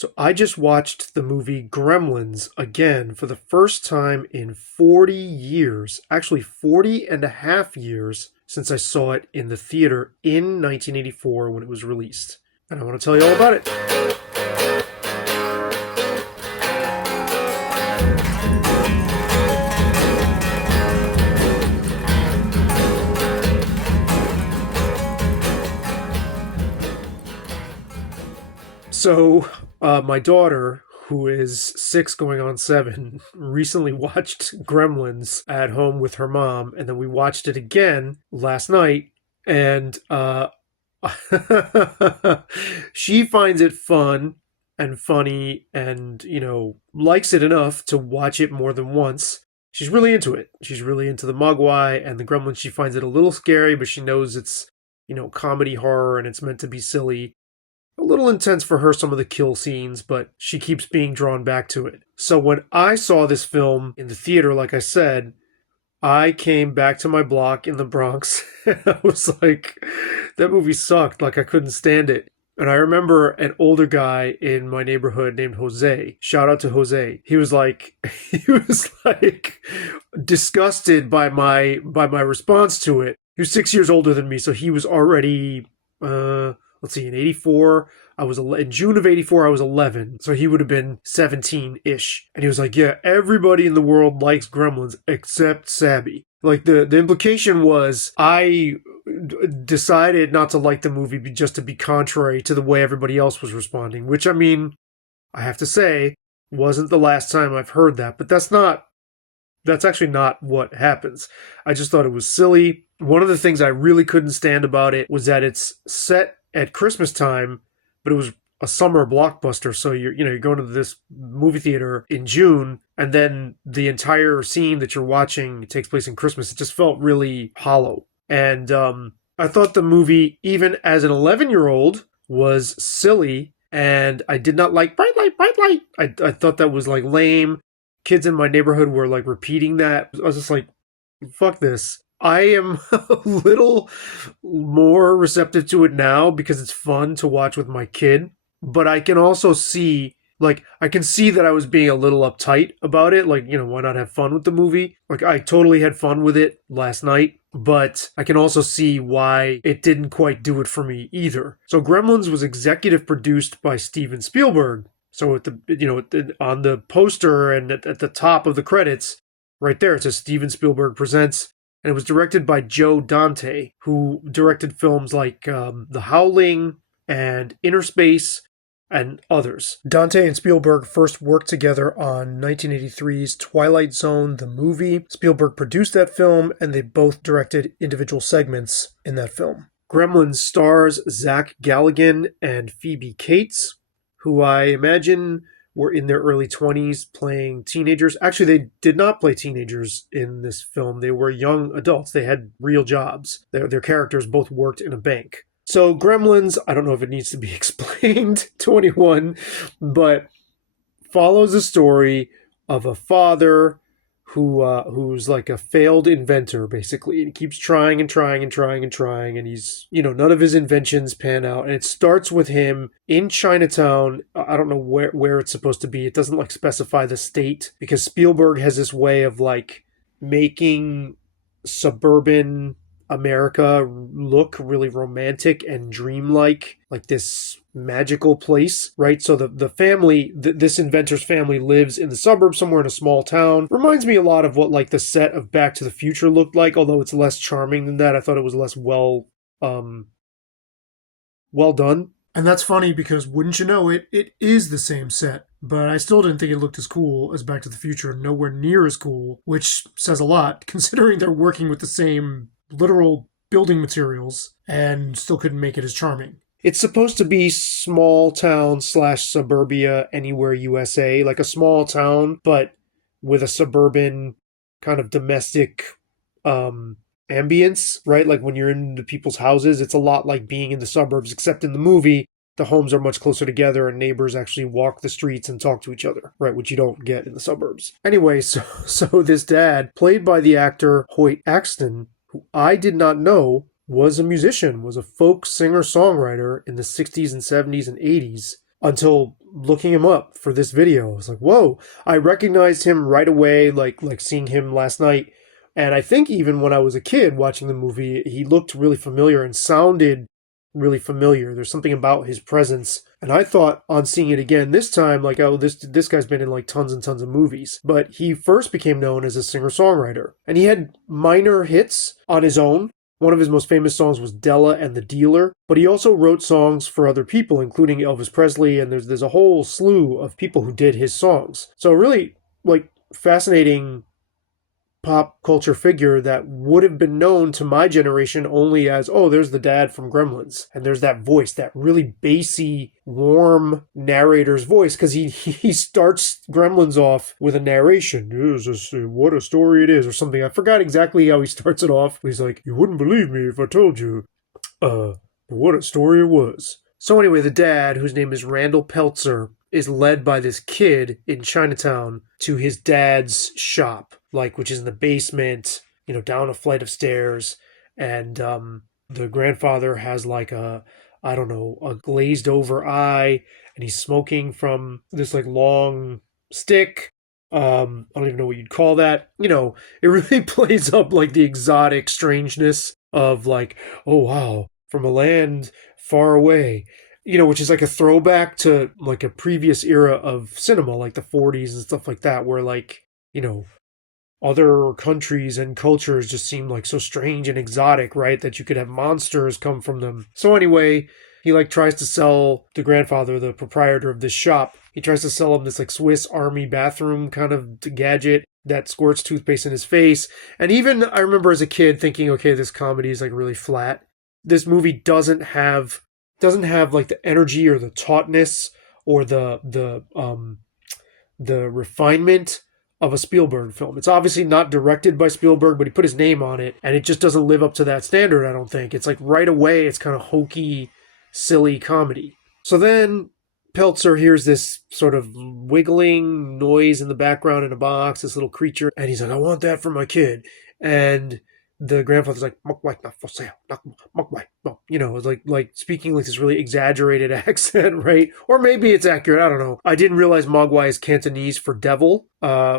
So I just watched the movie Gremlins again for the first time in 40 years. Actually, 40 and a half years since I saw it in the theater in 1984 when it was released. And I want to tell you all about it. So, my daughter, who is 6 going on 7, recently watched Gremlins at home with her mom, and then we watched it again last night, and she finds it fun and funny and, likes it enough to watch it more than once. She's really into it. She's really into the Mogwai and the Gremlins. She finds it a little scary, but she knows it's, comedy horror and it's meant to be silly. A little intense for her, some of the kill scenes, but she keeps being drawn back to it. So when I saw this film in the theater, like I said, I came back to my block in the Bronx. I was like, that movie sucked. Like, I couldn't stand it. And I remember an older guy in my neighborhood named Jose. Shout out to Jose. He was like disgusted by my response to it. He was 6 years older than me, so he was already let's see, in 84, in June of 84, I was 11. So he would have been 17-ish. And he was like, yeah, everybody in the world likes Gremlins except Sabby. Like, the implication was I decided not to like the movie just to be contrary to the way everybody else was responding, which, I mean, I have to say, wasn't the last time I've heard that. But that's actually not what happens. I just thought it was silly. One of the things I really couldn't stand about it was that it's set at Christmas time, but it was a summer blockbuster. So you're going to this movie theater in June, and then the entire scene that you're watching takes place in Christmas. It just felt really hollow. And I thought the movie, even as an 11-year-old, was silly, and I did not like bright light, bright light. I thought that was like lame. Kids in my neighborhood were like repeating that. I was just like, fuck this. I am a little more receptive to it now because it's fun to watch with my kid. But I can also see, I can see that I was being a little uptight about it. Like, why not have fun with the movie? Like, I totally had fun with it last night. But I can also see why it didn't quite do it for me either. So Gremlins was executive produced by Steven Spielberg. So on the poster and at the top of the credits, right there, it says Steven Spielberg Presents. And it was directed by Joe Dante, who directed films like The Howling and Inner Space and others. Dante and Spielberg first worked together on 1983's Twilight Zone, the movie. Spielberg produced that film, and they both directed individual segments in that film. Gremlins stars Zach Galligan and Phoebe Cates, who I imagine were in their early 20s playing teenagers. Actually, they did not play teenagers in this film. They were young adults. They had real jobs. Their characters both worked in a bank. So Gremlins, I don't know if it needs to be explained to anyone, but follows the story of a father who's like a failed inventor, basically. And he keeps trying and trying and trying and trying, and he's, none of his inventions pan out. And it starts with him in Chinatown. I don't know where it's supposed to be. It doesn't specify the state, because Spielberg has this way of making suburban America look really romantic and dreamlike, like this magical place, right? So the family, this inventor's family lives in the suburbs somewhere in a small town. Reminds me a lot of what the set of Back to the Future looked like, although it's less charming than that. I thought it was less well done. And that's funny because, wouldn't you know it is the same set. But I still didn't think it looked as cool as Back to the Future, nowhere near as cool, which says a lot, considering they're working with the same literal building materials and still couldn't make it as charming. It's supposed to be small town / suburbia anywhere USA, like a small town, but with a suburban kind of domestic ambience, right? Like when you're in the people's houses, it's a lot like being in the suburbs, except in the movie, the homes are much closer together and neighbors actually walk the streets and talk to each other, right? Which you don't get in the suburbs. Anyway, so this dad, played by the actor Hoyt Axton, who I did not know was a musician, was a folk singer-songwriter in the 60s and 70s and 80s. until looking him up for this video. I was like, whoa, I recognized him right away, like seeing him last night. And I think even when I was a kid watching the movie, he looked really familiar and sounded really familiar. There's something about his presence. And I thought on seeing it again this time, like, oh, this guy's been in like tons and tons of movies. But he first became known as a singer-songwriter. And he had minor hits on his own. One of his most famous songs was Della and the Dealer, but he also wrote songs for other people, including Elvis Presley, and there's a whole slew of people who did his songs. So really, like, fascinating pop culture figure that would have been known to my generation only as, oh, there's the dad from Gremlins. And there's that voice, that really bassy, warm narrator's voice, because he starts Gremlins off with a narration. What a story it is, or something. I forgot exactly how he starts it off. He's like, you wouldn't believe me if I told you, what a story it was. So anyway, the dad, whose name is Randall Peltzer, is led by this kid in Chinatown to his dad's shop, like, which is in the basement, down a flight of stairs. And the grandfather has like a glazed over eye, and he's smoking from this like long stick. I don't even know what you'd call that. It really plays up like the exotic strangeness of like, oh wow, from a land far away, which is like a throwback to like a previous era of cinema, like the 40s and stuff like that, where like, other countries and cultures just seem like so strange and exotic, right? That you could have monsters come from them. So anyway, he like tries to sell the grandfather, the proprietor of this shop, he tries to sell him this like Swiss Army bathroom kind of gadget that squirts toothpaste in his face. And even I remember as a kid thinking, okay, this comedy is like really flat. This movie doesn't have like the energy or the tautness or the refinement of a Spielberg film. It's obviously not directed by Spielberg, but he put his name on it, and it just doesn't live up to that standard, I don't think. It's like right away, it's kind of hokey, silly comedy. So then Peltzer hears this sort of wiggling noise in the background in a box, this little creature, and he's like, I want that for my kid. And the grandfather's like, Mogwai, not for sale, not Mogwai. No, it's like speaking like this really exaggerated accent, right? Or maybe it's accurate, I don't know. I didn't realize Mogwai is Cantonese for devil,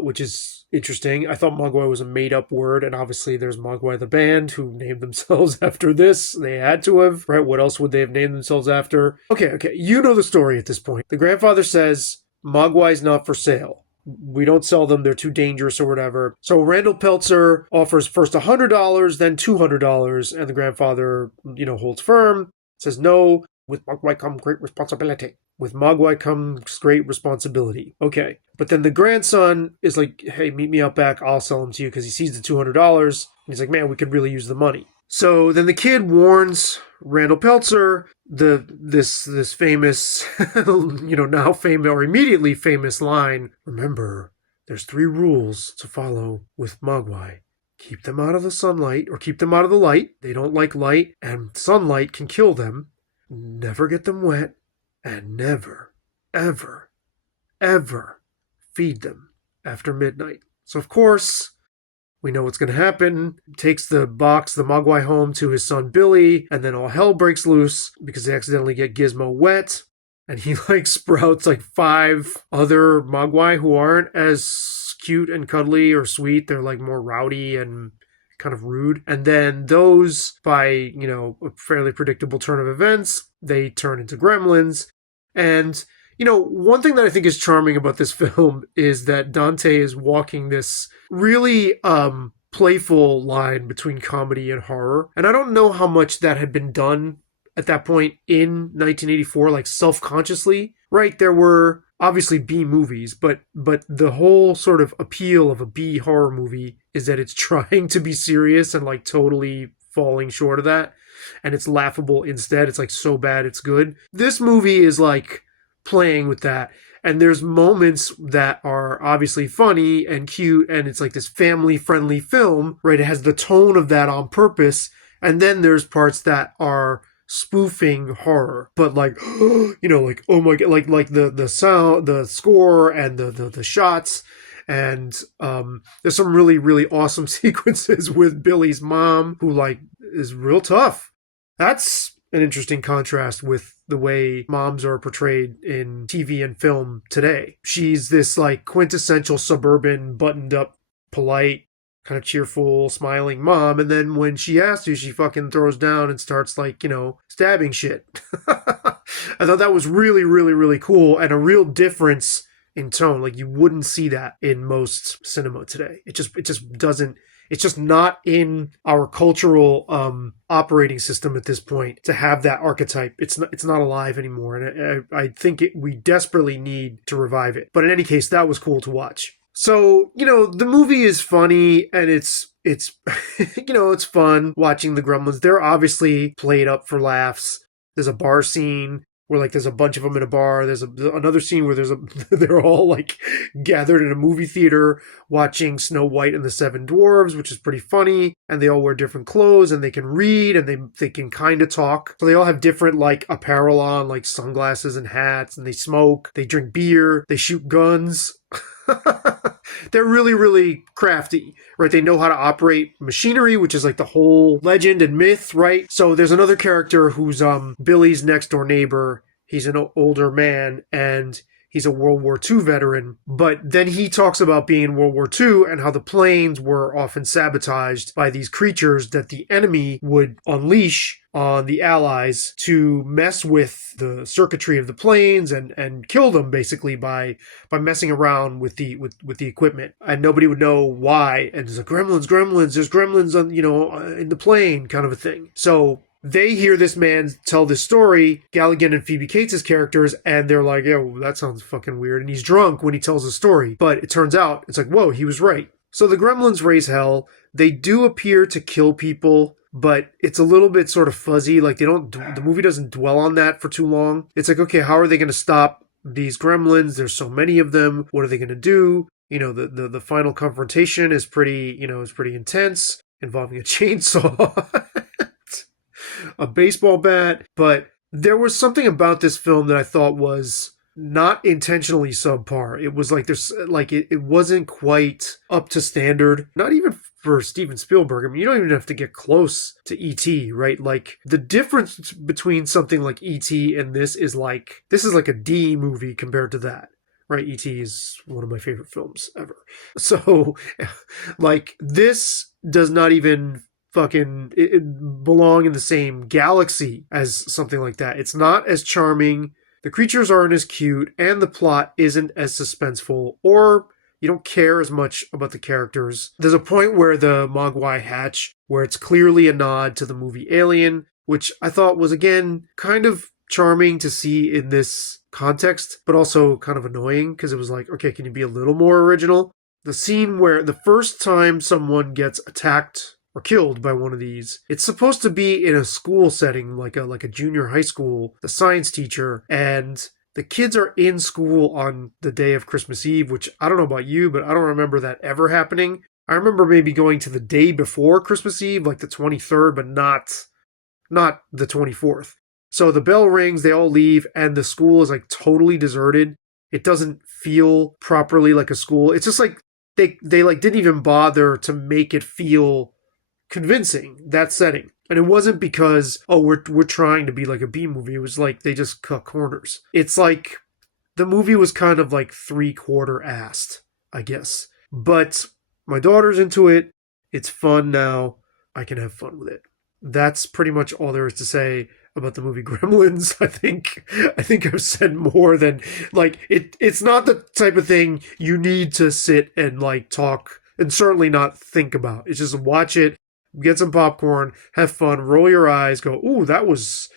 which is interesting. I thought Mogwai was a made-up word, and obviously there's Mogwai the band, who named themselves after this. They had to have, right? What else would they have named themselves after? Okay, you know the story at this point. The grandfather says, Mogwai's not for sale. We don't sell them, they're too dangerous or whatever. So Randall Peltzer offers first $100, then $200, and the grandfather, holds firm, says no, with Mogwai comes great responsibility. With Mogwai comes great responsibility. Okay. But then the grandson is like, hey, meet me out back, I'll sell them to you, because he sees the $200, and he's like, man, we could really use the money. So then the kid warns Randall Peltzer, this famous, now famous or immediately famous line. Remember, there's 3 rules to follow with Mogwai. Keep them out of the sunlight, or keep them out of the light. They don't like light, and sunlight can kill them. Never get them wet, and never, ever, ever feed them after midnight. So of course, we know what's going to happen. Takes the Mogwai home to his son Billy, and then all hell breaks loose because they accidentally get Gizmo wet, and he like sprouts like 5 other Mogwai who aren't as cute and cuddly or sweet. They're like more rowdy and kind of rude. And then those, by, a fairly predictable turn of events, they turn into gremlins. And one thing that I think is charming about this film is that Dante is walking this really playful line between comedy and horror. And I don't know how much that had been done at that point in 1984, like self-consciously, right? There were obviously B movies, but the whole sort of appeal of a B horror movie is that it's trying to be serious and like totally falling short of that. And it's laughable instead. It's like so bad it's good. This movie is like playing with that, and there's moments that are obviously funny and cute, and it's like this family-friendly film, right? It has the tone of that on purpose, and then there's parts that are spoofing horror, but like, like, oh my god, like the sound, the score, and the shots. And there's some really, really awesome sequences with Billy's mom, who like is real tough. That's an interesting contrast with the way moms are portrayed in TV and film today. She's this like quintessential suburban, buttoned up, polite, kind of cheerful, smiling mom, and then when she has to, she fucking throws down and starts like, stabbing shit. I thought that was really, really, really cool and a real difference in tone. Like you wouldn't see that in most cinema today. It just doesn't. It's just not in our cultural operating system at this point to have that archetype. It's not alive anymore, and I think we desperately need to revive it. But in any case, that was cool to watch. So the movie is funny, and it's it's fun watching the Gremlins. They're obviously played up for laughs. There's a bar scene where like there's a bunch of them in a bar. There's another scene where they're all like gathered in a movie theater watching Snow White and the Seven Dwarves, which is pretty funny. And they all wear different clothes and they can read and they can kind of talk. So they all have different like apparel on, like sunglasses and hats, and they smoke, they drink beer, they shoot guns. They're really, really crafty, right? They know how to operate machinery, which is like the whole legend and myth, right? So there's another character who's Billy's next door neighbor. He's an older man and he's a World War II veteran. But then he talks about being in World War II and how the planes were often sabotaged by these creatures that the enemy would unleash on the Allies to mess with the circuitry of the planes and kill them basically by messing around with the equipment, and nobody would know why. And it's like gremlins, there's gremlins on in the plane kind of a thing. So they hear this man tell this story, Galligan and Phoebe Cates' characters, and they're like, yo, that sounds fucking weird. And he's drunk when he tells the story. But it turns out, it's like, whoa, he was right. So the Gremlins raise hell. They do appear to kill people, but it's a little bit sort of fuzzy. Like the movie doesn't dwell on that for too long. It's like, okay, how are they going to stop these gremlins? There's so many of them. What are they going to do? The final confrontation is pretty intense, involving a chainsaw, a baseball bat. But there was something about this film that I thought was not intentionally subpar. It was like it wasn't quite up to standard. Not even for Steven Spielberg. I mean, you don't even have to get close to E.T., right? Like the difference between something like E.T. and this is like a D movie compared to that. Right, E.T. is one of my favorite films ever. So, like, this does not even fucking belong in the same galaxy as something like that. It's not as charming, the creatures aren't as cute, and the plot isn't as suspenseful, or you don't care as much about the characters. There's a point where the Mogwai hatch, where it's clearly a nod to the movie Alien, which I thought was, again, kind of charming to see in this context, but also kind of annoying, because it was like, okay, can you be a little more original? The scene where the first time someone gets attacked or killed by one of these, it's supposed to be in a school setting, like a junior high school, the science teacher, and the kids are in school on the day of Christmas Eve, which I don't know about you, but I don't remember that ever happening. I remember maybe going to the day before Christmas Eve, like the 23rd, but not the 24th. So the bell rings, they all leave, and the school is like totally deserted. It doesn't feel properly like a school. It's just like they like didn't even bother to make it feel convincing, that setting. And it wasn't because, oh, we're trying to be like a B movie. It was like they just cut corners. It's like the movie was kind of like 3/4 assed, I guess. But my daughter's into it. It's fun now. I can have fun with it. That's pretty much all there is to say about the movie Gremlins. I think I've said more than, like, it's not the type of thing you need to sit and like talk and certainly not think about. It's just watch it, get some popcorn, have fun, roll your eyes, go, ooh, that was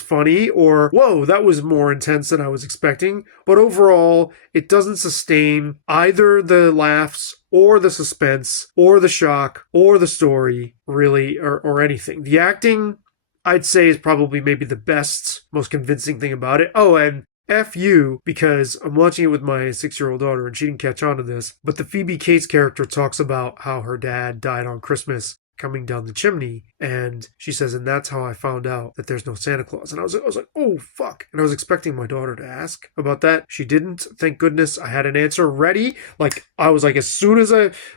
funny, or whoa, that was more intense than I was expecting. But overall, it doesn't sustain either the laughs or the suspense or the shock or the story, really, or anything. The acting, I'd say, is probably maybe the best, most convincing thing about it. Oh, and F you, because I'm watching it with my 6-year-old daughter and she didn't catch on to this, but the Phoebe Cates character talks about how her dad died on Christmas coming down the chimney, and she says, and that's how I found out that there's no Santa Claus. And I was like, oh fuck. And I was expecting my daughter to ask about that. She didn't. Thank goodness. I had an answer ready. Like, I was like, as soon as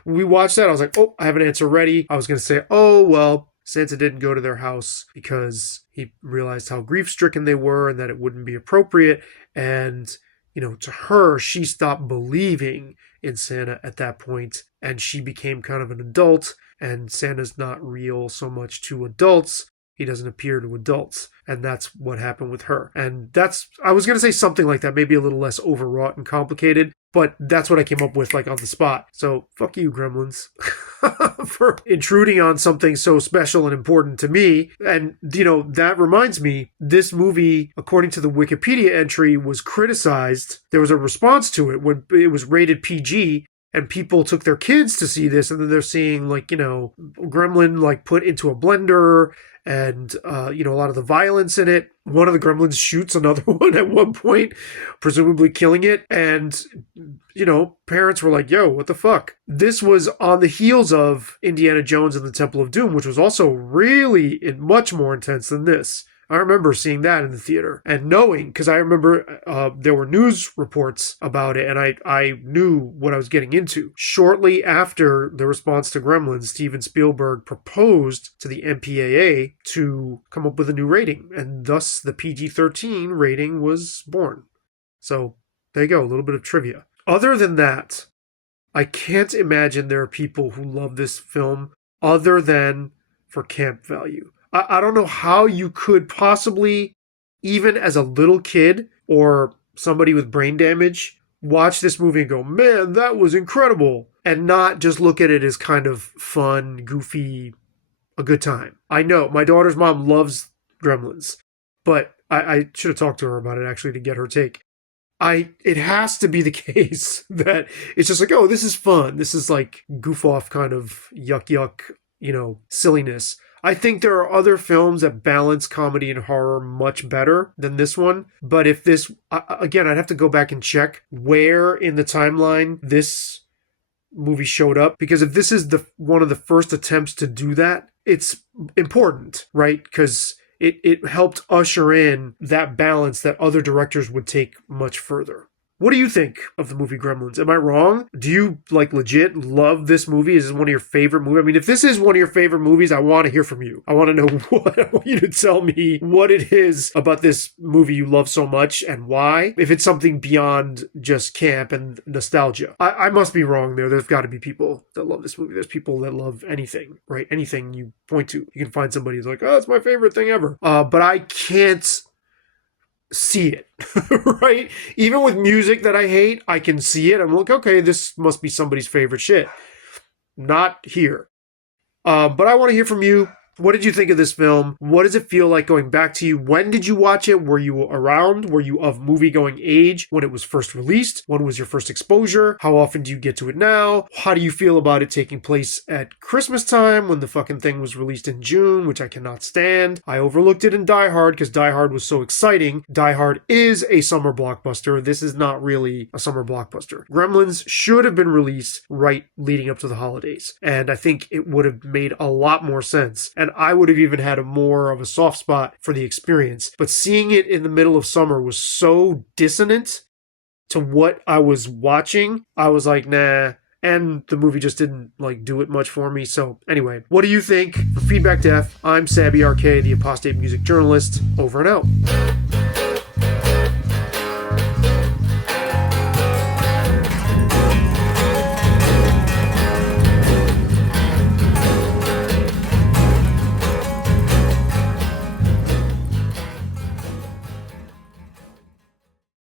we watched that, I was like, oh, I have an answer ready. I was gonna say, oh well, Santa didn't go to their house because he realized how grief-stricken they were and that it wouldn't be appropriate. And, to her, she stopped believing in Santa at that point, and she became kind of an adult, and Santa's not real so much to adults. He doesn't appear to adults. And that's what happened with her. And I was going to say something like that, maybe a little less overwrought and complicated, but that's what I came up with, like, on the spot. So, fuck you, Gremlins, for intruding on something so special and important to me. And, that reminds me, this movie, according to the Wikipedia entry, was criticized. There was a response to it when it was rated PG, and people took their kids to see this, and then they're seeing, like, Gremlin, like, put into a blender, and, a lot of the violence in it. One of the gremlins shoots another one at one point, presumably killing it. And, parents were like, yo, what the fuck? This was on the heels of Indiana Jones and the Temple of Doom, which was also really much more intense than this. I remember seeing that in the theater and knowing, because I remember there were news reports about it, and I knew what I was getting into. Shortly after the response to Gremlins, Steven Spielberg proposed to the MPAA to come up with a new rating, and thus the PG-13 rating was born. So there you go, a little bit of trivia. Other than that, I can't imagine there are people who love this film other than for camp value. I don't know how you could possibly, even as a little kid or somebody with brain damage, watch this movie and go, man, that was incredible, and not just look at it as kind of fun, goofy, a good time. I know my daughter's mom loves Gremlins, but I should have talked to her about it actually to get her take. It has to be the case that it's just like, oh, this is fun. This is like goof off kind of yuck, silliness. I think there are other films that balance comedy and horror much better than this one. But if this, again, I'd have to go back and check where in the timeline this movie showed up. Because if this is one of the first attempts to do that, it's important, right? Because it helped usher in that balance that other directors would take much further. What do you think of the movie Gremlins? Am I wrong? Do you, legit love this movie? Is this one of your favorite movies? I mean, if this is one of your favorite movies, I want to hear from you. I want to know what. I want you to tell me what it is about this movie you love so much and why. If it's something beyond just camp and nostalgia. I must be wrong there. There's got to be people that love this movie. There's people that love anything, right? Anything you point to. You can find somebody who's like, oh, it's my favorite thing ever. But I can't see it, right? Even with music that I hate, I can see it. I'm like, okay, this must be somebody's favorite shit. Not here. But I want to hear from you. What did you think of this film? What does it feel like going back to you? When did you watch it? Were you around? Were you of movie-going age when it was first released? When was your first exposure? How often do you get to it now? How do you feel about it taking place at Christmas time when the fucking thing was released in June, which I cannot stand? I overlooked it in Die Hard because Die Hard was so exciting. Die Hard is a summer blockbuster. This is not really a summer blockbuster. Gremlins should have been released right leading up to the holidays, and I think it would have made a lot more sense. And I would have even had more of a soft spot for the experience. But seeing it in the middle of summer was so dissonant to what I was watching. I was like, nah. And the movie just didn't do it much for me. So anyway, what do you think? For Feedback Def, I'm Sabby RK, the apostate music journalist. Over and out.